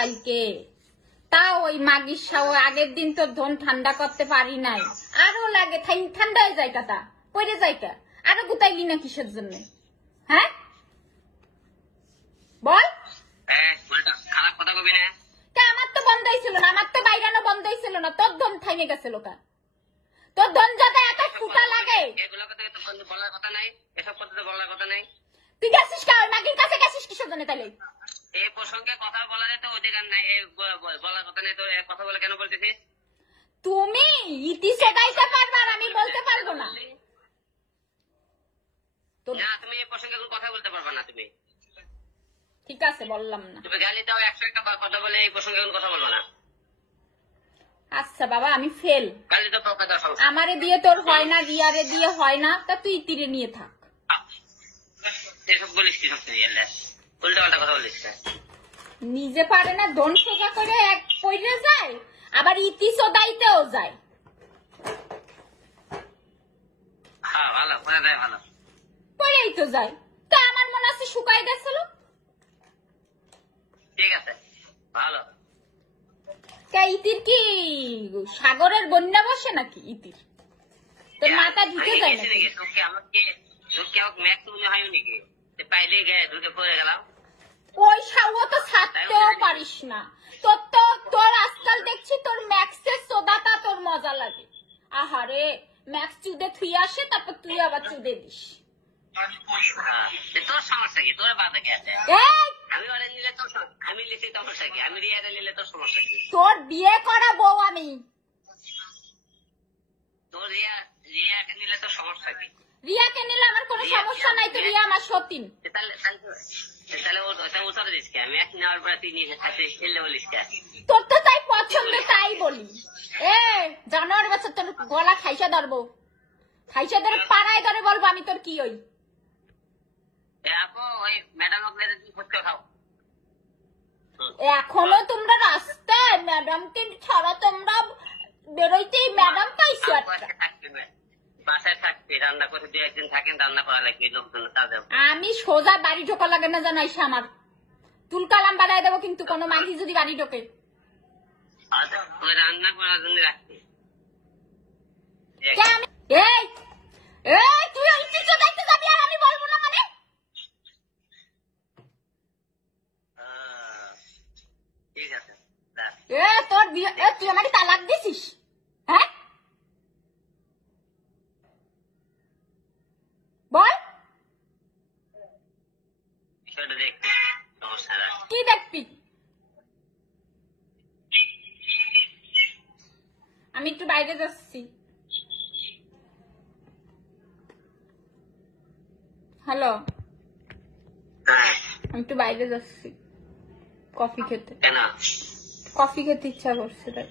কালকে, তাও ওই মাগির সাও আগের দিন তোর ধন ঠান্ডা করতে পারি নাই, আরো লাগে ঠান্ডা হয়ে যায় তা পড়ে যায় কা, আরো গুতাইলি না কিসের জন্য? হ্যাঁ বল। খারাপ কথা কবি না। আমার তো বন্ধই ছিল না, আমার তো বাইরানো বন্ধই ছিল না, তোর ধন থাইমে গেছিল কা? তোর ধন যাতে এত ফুটা লাগে এগুলো কথা তো বলার কথা নাই, এসব কথা তো বলার কথা নাই। তুই গেছিস কা? ওই মাগির কাছে গেছিস কিসের জন্য তাইলে? এই প্রসঙ্গে কথা বলার তো অধিকার নাই, বলার কথা নাই, তো কথা বলে কেন বলতেছিস? তুমি ইতি সদাইতে পারবা আর আমি বলতে পারবো না? না, তুমি এই প্রসঙ্গে কোনো কথা বলতে পারবা না। তুমি ঠিক আছে বললাম না। তুমি গালি দাও 101টা কথা বলে, এই প্রসঙ্গে কোনো কথা বলবো না। আচ্ছা বাবা আমি ফেল, গালি তো তোকে দাও। আমারে দিয়ে তোর হয় না, রিয়ারে দিয়ে হয় না, তা তুই ইতিরে নিয়ে থাক। এসব বলিস কি? সব উল্টা পাল্টা কথা বলিস। নিজে পারে না, ধন সোজা করে এক পয়রে যায়, আবার ইতি সদাইতেও যায়। হ্যাঁ ভালো করে দেয়, ভালো পরেই তো যায়। তা আমার মনে আছে শুকাই গেছিল। ঠিক আছে ভালো। ইতির কি সাগরের বন্যা বসে নাকি? ইতির তোর মাথা ঢুকে যায় নাকি? পাইলে ঢুকে পড়ে গেলাম। ওই সাগর তো ছাড়তেও পারিস না। তোর তো তোর আজকাল দেখছি তোর ম্যাক্সের সোদাটা তোর মজা লাগে। আহারে ম্যাক্স চুদে থুই আসে, তারপর তুই আবার চুদে দিস। তোর সমস্যা কি? তোর বাধা কে আছে? আমি ওরা নিলে তোর, আমি লিখি সমস্যা কি? আমি রিয়াটা নিলে তোর সমস্যা কি? তোর বিয়ে করা বউ আমি। তোর রিয়াকে নিলে তোর সমস্যা কি? রিয়াকে নিলে আমার কোনো সমস্যা নাই, তো রিয়া আমার সতীন। তাহলে ওটা উত্তরে দিস কে? আমি এক নেওয়ার পরে তুই নিজে খাতে খেললে বলিস কে? তোর তো তাই পছন্দ, তাই বলি। জানোয়ার বাচ্চা, তোর গলা খাইসা ধরবো, খাইসা ধরে পাড়ায় ধরে বলবো আমি তোর কি ওই। ওই ম্যাডাম তুমি ফুটতে খাও। এখনো তোমরা রাস্তায় ম্যাডামকে ছাড়া তোমরা বেরোইতেই ম্যাডাম পাইছো একটা। বাসায় থাকবে, রান্না করে 2-1 দিন থাকেন, রান্না করা লাগবে লোকজন। আমি সোজা বাড়ি ঢোকা লাগে না জানাইস আমার, তুলকালাম বাড়াই দেবো কিন্তু কোনো মাগি যদি বাড়ি ঢোকে। রান্না করার জন্য রাখবে। তুই ইচ্ছে দেখতে যাবি আর আমি বলবো না মানে? ঠিক আছে। তোর বিয়ে, তুই আমাকে তালাক দিছিস? হ্যাঁ বল। বিষয়টা দেখবি, সমস্যা নাই। কি দেখবি? আমি একটু বাইরে যাচ্ছি। হ্যালো, আমি একটু বাইরে যাচ্ছি কফি খেতে। কেন? কফি খেতে ইচ্ছা করছে তাই।